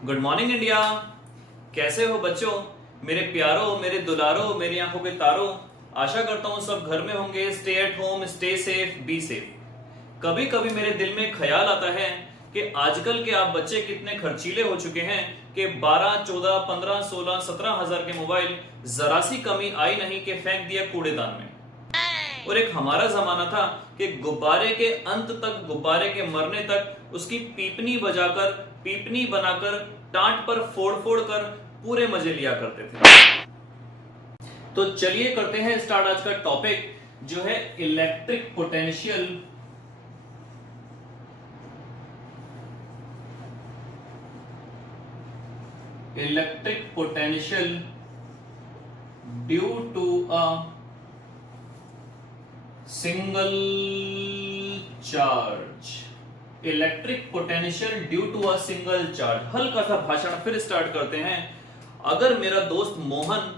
Good morning India. कैसे हो बच्चों, मेरे प्यारो, मेरे दुलारो, मेरी आंखों के तारो। आशा करता हूँ सब घर में होंगे। Stay at home, stay safe, be safe. कभी कभी मेरे दिल में ख्याल आता है कि आजकल के आप बच्चे कितने खर्चीले हो चुके हैं कि 12, 14, 15, 16, 17 हजार के मोबाइल जरा सी कमी आई नहीं कि फेंक दिया कूड़ेदान में। और एक हमारा जमाना था कि गुब्बारे के अंत तक, गुब्बारे के मरने तक उसकी पीपनी बजाकर, पीपनी बनाकर, टाट पर फोड़ फोड़ कर पूरे मजे लिया करते थे। तो चलिए करते हैं स्टार्ट आज का टॉपिक, जो है electric potential. Electric potential due to a single charge. Electric potential due to a single charge. हल्का सा भाषण फिर स्टार्ट करते हैं। अगर मेरा दोस्त मोहन,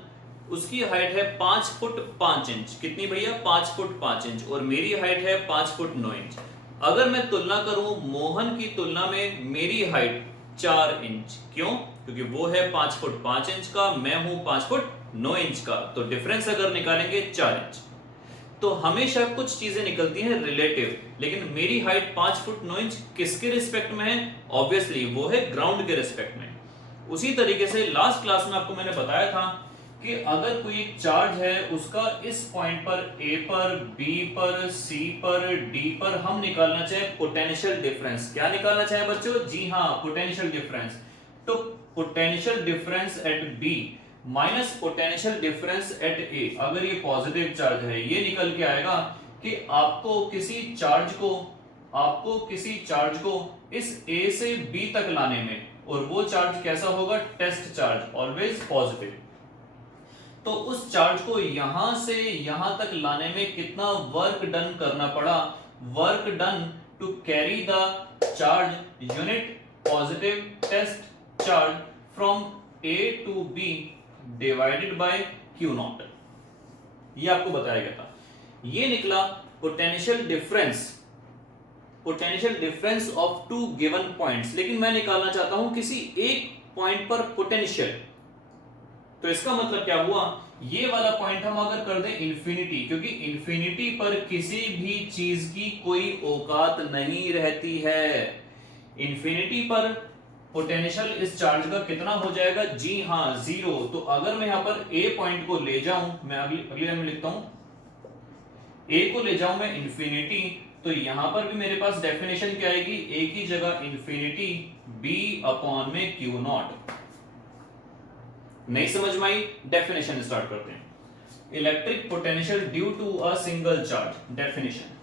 उसकी हाइट है 5 फुट 5 इंच। कितनी भैया? 5 फुट 5 इंच। और मेरी हाइट है 5 फुट 9 इंच। अगर मैं तुलना करूं मोहन की तुलना में मेरी हाइट 4 इंच। क्यों? क्योंकि वो है 5 फुट 5 इंच का, मैं हूं 5 फुट 9 इंच का। तो डिफरेंस अगर निकालेंगे 4 इंच, तो हमेशा कुछ चीजें निकलती हैं रिलेटिव। लेकिन मेरी हाइट 5 फुट 9 इंच किसके रिस्पेक्ट में है? ऑब्वियसली वो है ग्राउंड के रिस्पेक्ट में। उसी तरीके से लास्ट क्लास में आपको मैंने बताया था कि अगर कोई एक चार्ज है, उसका इस पॉइंट पर ए पर, बी पर, सी पर, डी पर हम निकालना चाहे पोटेंशियल डिफरेंस। क्या निकालना चाहे बच्चों? जी हाँ, पोटेंशियल डिफरेंस। तो potential difference at B minus potential difference at A, अगर ये पॉजिटिव चार्ज है, ये निकल के आएगा कि आपको किसी चार्ज को इस ए से बी तक लाने में, और वो चार्ज कैसा होगा? Test charge, always positive. तो उस चार्ज को यहां से यहां तक लाने में कितना वर्क डन करना पड़ा? Work done to carry the charge unit positive test charge from A to B divided by Q naught. ये आपको बताया गया था। ये निकला potential difference of two given points. लेकिन मैं निकालना चाहता हूं किसी एक पॉइंट पर पोटेंशियल। तो इसका मतलब क्या हुआ? ये वाला पॉइंट हम अगर कर दें इंफिनिटी, क्योंकि इंफिनिटी पर किसी भी चीज की कोई औकात नहीं रहती है। इंफिनिटी पर पोटेंशियल इस चार्ज का कितना हो जाएगा? जी हां, 0। तो अगर मैं यहां पर ए पॉइंट को ले जाऊं, मैं अगली लाइन में लिखता हूं, ए को ले जाऊं मैं इंफिनिटी, तो यहां पर भी मेरे पास डेफिनेशन क्या आएगी? ए की जगह इंफिनिटी, बी अपॉन में क्यू नॉट। नहीं समझ में आई? डेफिनेशन स्टार्ट करते हैं। Electric potential due to a single charge. Definition,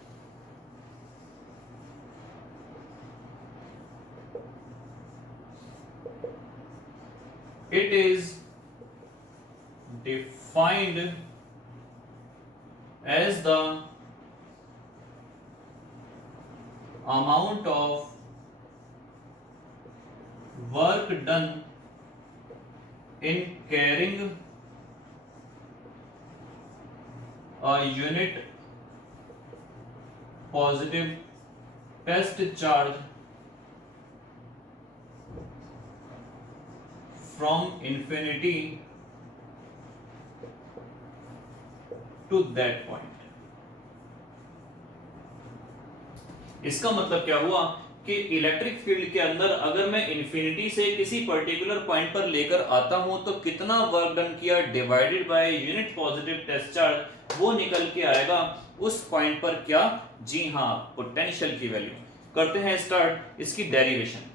it is defined as the amount of work done in carrying a unit positive test charge from infinity to that point। इसका मतलब क्या हुआ कि electric field के अंदर अगर मैं infinity से किसी पर्टिकुलर पॉइंट पर लेकर आता हूं, तो कितना वर्क डन किया divided by unit positive test charge, वो निकल के आएगा उस पॉइंट पर क्या? जी हां, पोटेंशियल की वैल्यू। करते हैं स्टार्ट इसकी डेरिवेशन।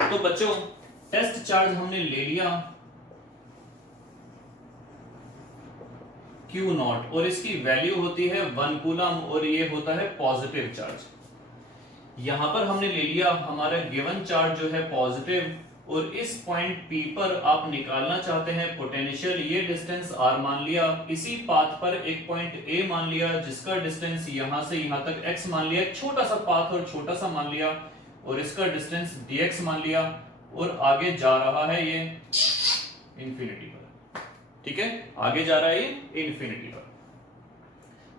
तो बच्चों, टेस्ट चार्ज हमने ले लिया Q नॉट, और इसकी वैल्यू होती है 1 कूलम, और ये होता है पॉजिटिव चार्ज। यहां पर हमने ले लिया हमारा गिवन चार्ज जो है पॉजिटिव, और इस पॉइंट P पर आप निकालना चाहते हैं पोटेंशियल। ये डिस्टेंस R मान लिया। इसी पाथ पर एक पॉइंट A मान लिया, जिसका डिस्टेंस यहां से यहां तक x मान लिया। छोटा सा पाथ और छोटा सा मान लिया, और इसका डिस्टेंस dx मान लिया, और आगे जा रहा है ये इंफिनिटी पर। ठीक है, आगे जा रहा है ये इंफिनिटी पर।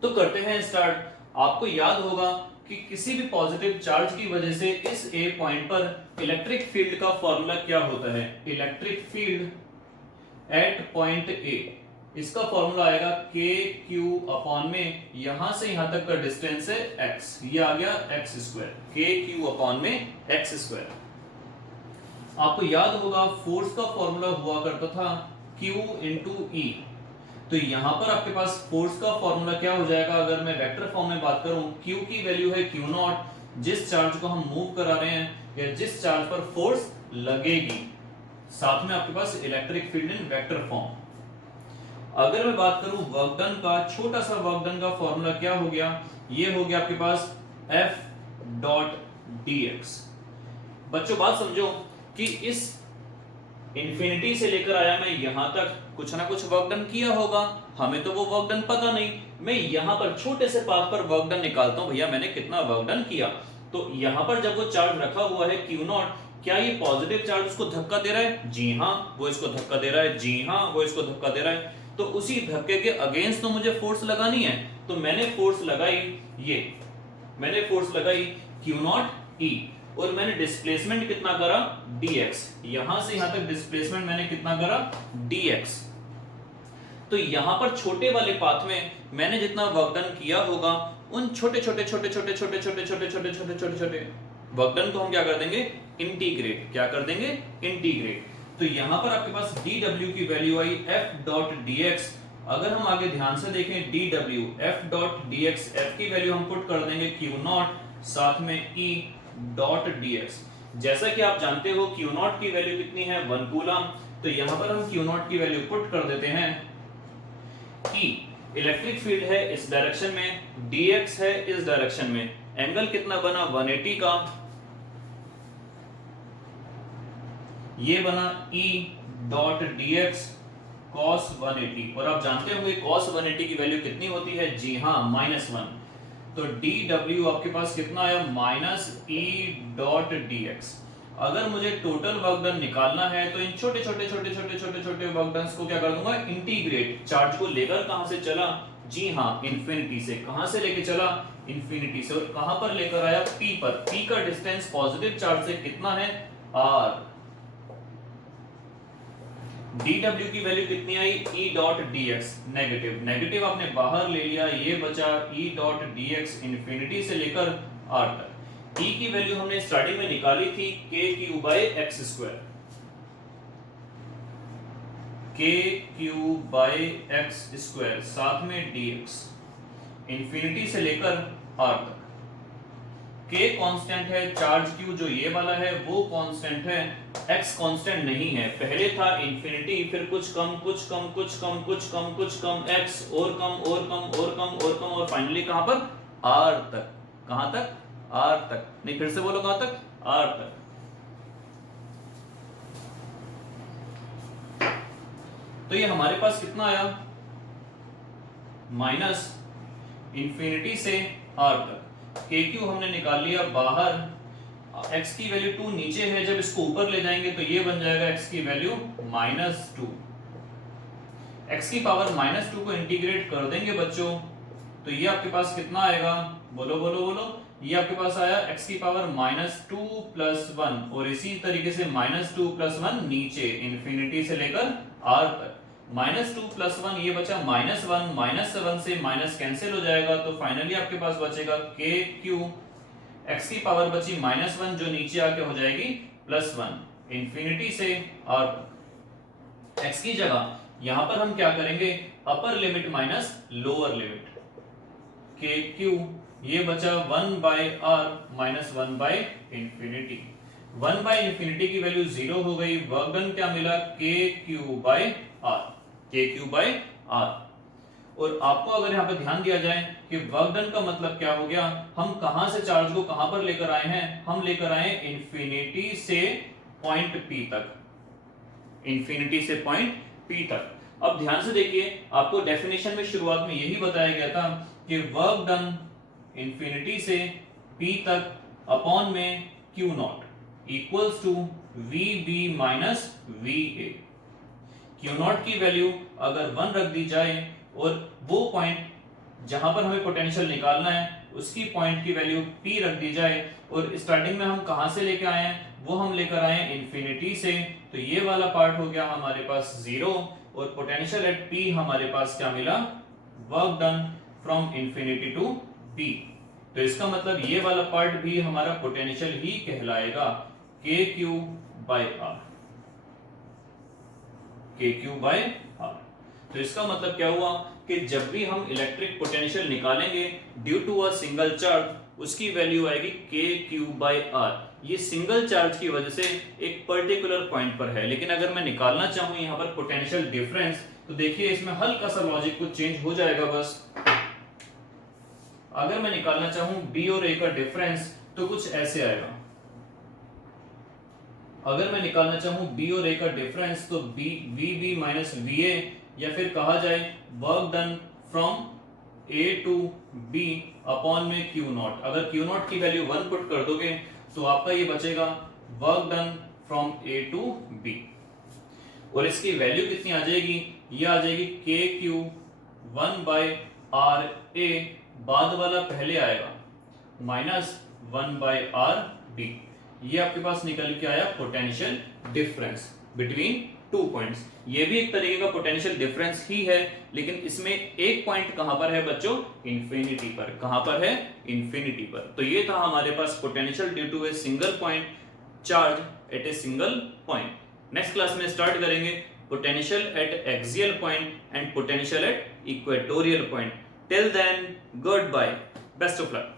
तो करते हैं स्टार्ट। आपको याद होगा कि किसी भी पॉजिटिव चार्ज की वजह से इस ए पॉइंट पर इलेक्ट्रिक फील्ड का फॉर्मूला क्या होता है, electric field at point A, इसका फॉर्मूला आएगा के क्यू अपॉन में यहां से यहां तक का डिस्टेंस है x, ये आ गया x स्क्वायर, के क्यू अपॉन में x स्क्वायर। आपको याद होगा फोर्स का फॉर्मूला हुआ करता था Q इंटू ई, तो यहां पर आपके पास फोर्स का फॉर्मूला क्या हो जाएगा, अगर मैं वेक्टर फॉर्म में बात करूं, Q की वैल्यू है Q नॉट, जिस चार्ज को हम मूव करा रहे हैं या जिस चार्ज पर फोर्स लगेगी, साथ में आपके पास electric field in vector form. अगर मैं बात करूं वर्क डन का, छोटा सा वर्क डन का फॉर्मूला क्या हो गया, ये हो गया आपके पास F डॉट dx। बच्चों बात समझो कि इस इंफिनिटी से लेकर आया मैं यहां तक, कुछ ना कुछ वर्क डन किया होगा, हमें तो वो वर्क डन पता नहीं, मैं यहां पर छोटे से पाथ पर वर्क डन निकालता हूं, भैया मैंने कितना वर्क डन किया। तो यहां पर जब वो चार्ज रखा हुआ है Q नॉट, क्या ये पॉजिटिव चार्ज उसको धक्का दे रहा है, जी हां वो इसको धक्का दे रहा है, जी हां वो इसको धक्का दे रहा है। तो उसी धक्के के अगेंस्ट तो मुझे फोर्स लगानी है, तो मैंने फोर्स लगाई, ये मैंने फोर्स लगाई Q नॉट E, और मैंने डिस्प्लेसमेंट कितना करा dx, यहां से यहां तक डिस्प्लेसमेंट मैंने कितना करा dx। तो यहां पर छोटे वाले पाथ में मैंने जितना वर्क डन किया होगा, उन छोटे छोटे छोटे छोटे छोटे छोटे छोटे छोटे छोटे छोटे छोटे वर्क डन को हम क्या कर देंगे, इंटीग्रेट, क्या कर देंगे, इंटीग्रेट। तो यहां पर आपके पास dw की वैल्यू आई f डॉट dx। अगर हम आगे ध्यान से देखें dw f dot dx, f की वैल्यू हम पुट कर देंगे Q नॉट, साथ में E डॉट dx। जैसा कि आप जानते हो Q नॉट की वैल्यू कितनी है, 1 कूलम, तो यहां पर हम Q नॉट की वैल्यू पुट कर देते हैं। E इलेक्ट्रिक फील्ड है इस डायरेक्शन में, dx है इस डायरेक्शन में, एंगल कितना बना 180 का, ये बना E डॉट dx cos 180, और आप जानते होंगे cos 180 की वैल्यू कितनी होती है, जी हां -1। तो dw आपके पास कितना आया, -E डॉट dx। अगर मुझे टोटल वर्क डन निकालना है तो इन छोटे छोटे छोटे छोटे छोटे छोटे वर्क डन को क्या कर दूंगा, इंटीग्रेट। चार्ज को लेकर कहां से चला, जी हां इंफिनिटी से, कहां से लेके चला, इंफिनिटी से, और कहां पर लेकर आया, P पर। P का डिस्टेंस पॉजिटिव चार्ज से कितना है, R। dw की वैल्यू कितनी आई, E dot dx, negative, negative आपने बाहर ले लिया, ये बचा E डॉट dx इंफिनिटी से लेकर R तक। E की वैल्यू हमने स्टार्टिंग में निकाली थी k Q by x square, k Q by x square, साथ में dx इंफिनिटी से लेकर R तक। k कांस्टेंट है, चार्ज q जो ये वाला है वो कांस्टेंट है, x कांस्टेंट नहीं है। पहले था इंफिनिटी, फिर कुछ कम कुछ कम कुछ कम कुछ कम कुछ कम, x और कम और कम और कम और कम, और फाइनली कहां पर, r तक। कहां तक, r तक। नहीं फिर से बोलो, कहां तक, r तक। तो ये हमारे पास कितना आया, माइनस इंफिनिटी से r तक। के क्यू हमने निकाल लिया बाहर, x की वैल्यू 2 नीचे है, जब इसको ऊपर ले जाएंगे तो ये बन जाएगा x की वैल्यू -2। x की पावर -2 को इंटीग्रेट कर देंगे बच्चों, तो ये आपके पास कितना आएगा, बोलो बोलो बोलो, ये आपके पास आया x की पावर -2 + 1, और इसी तरीके से -2 + 1 नीचे इंफिनिटी से लेकर r तक। -2 + 1 ये बचा -1, -7 से माइनस कैंसिल हो जाएगा, तो फाइनली आपके पास बचेगा k क्यू, x की पावर बची -1 जो नीचे आके हो जाएगी +1 इंफिनिटी से r तक। x की जगह यहां पर हम क्या करेंगे, upper limit minus lower limit, k Q ये बचा 1/r -1/इंफिनिटी। 1/इंफिनिटी की वैल्यू 0 हो गई, वर्क डन क्या मिला, k क्यू/r, k क्यू/r। और आपको अगर यहाँ पे ध्यान दिया जाए कि वर्क डन का मतलब क्या हो गया, हम कहां से चार्ज को कहां पर लेकर आए हैं, हम लेकर आए इंफिनिटी से पॉइंट P तक, इंफिनिटी से पॉइंट P तक। अब ध्यान से देखिए, आपको डेफिनेशन में शुरुआत में यही बताया गया था कि वर्क डन इंफिनिटी से P तक अपॉन में Q naught equals to VB minus VA। Q not की वैल्यू अगर 1 रख दी जाए और वो पॉइंट जहां पर हमें पोटेंशियल निकालना है उसकी पॉइंट की वैल्यू p रख दी जाए, और स्टार्टिंग में हम कहां से लेकर आए हैं, वो हम लेकर आए हैं इंफिनिटी से, तो ये वाला पार्ट हो गया हमारे पास 0, और पोटेंशियल एट p हमारे पास क्या मिला, work done from infinity to p। तो इसका मतलब ये वाला पार्ट भी हमारा पोटेंशियल ही कहलाएगा, KQ by R, KQ by R। तो इसका मतलब क्या हुआ कि जब भी हम इलेक्ट्रिक पोटेंशियल निकालेंगे due to a single charge, उसकी वैल्यू आएगी KQ by R। ये सिंगल चार्ज की वजह से एक पर्टिकुलर पॉइंट पर है, लेकिन अगर मैं निकालना चाहूं यहाँ पर पोटेंशियल डिफरेंस, तो देखिए इसमें हल्का सा लॉजिक कुछ चेंज हो जाएगा बस। अगर मैं निकालना चाहूं B और A का डिफरेंस तो कुछ ऐसे आएगा। अगर मैं निकालना चाहूं B और A का डिफरेंस तो VB माइनस VA, या फिर कहा जाए work done from A to B upon में Q नॉट। अगर Q नॉट की वैल्यू 1 पुट कर दोगे तो आपका ये बचेगा work done from A to B, और इसकी वैल्यू कितनी आ जाएगी, ये आ जाएगी KQ 1 by RA, बाद वाला पहले आएगा, माइनस 1 by RB। ये आपके पास निकल के आया potential difference between two points. ये भी एक तरीके का पोटेंशियल डिफरेंस ही है, लेकिन इसमें एक पॉइंट कहां पर है बच्चों, इंफिनिटी पर। कहां पर है, इंफिनिटी पर। तो ये था हमारे पास potential due to a single point charge at a single point. Next class में स्टार्ट करेंगे potential at axial point and potential at equatorial point. Till then good bye, best of luck.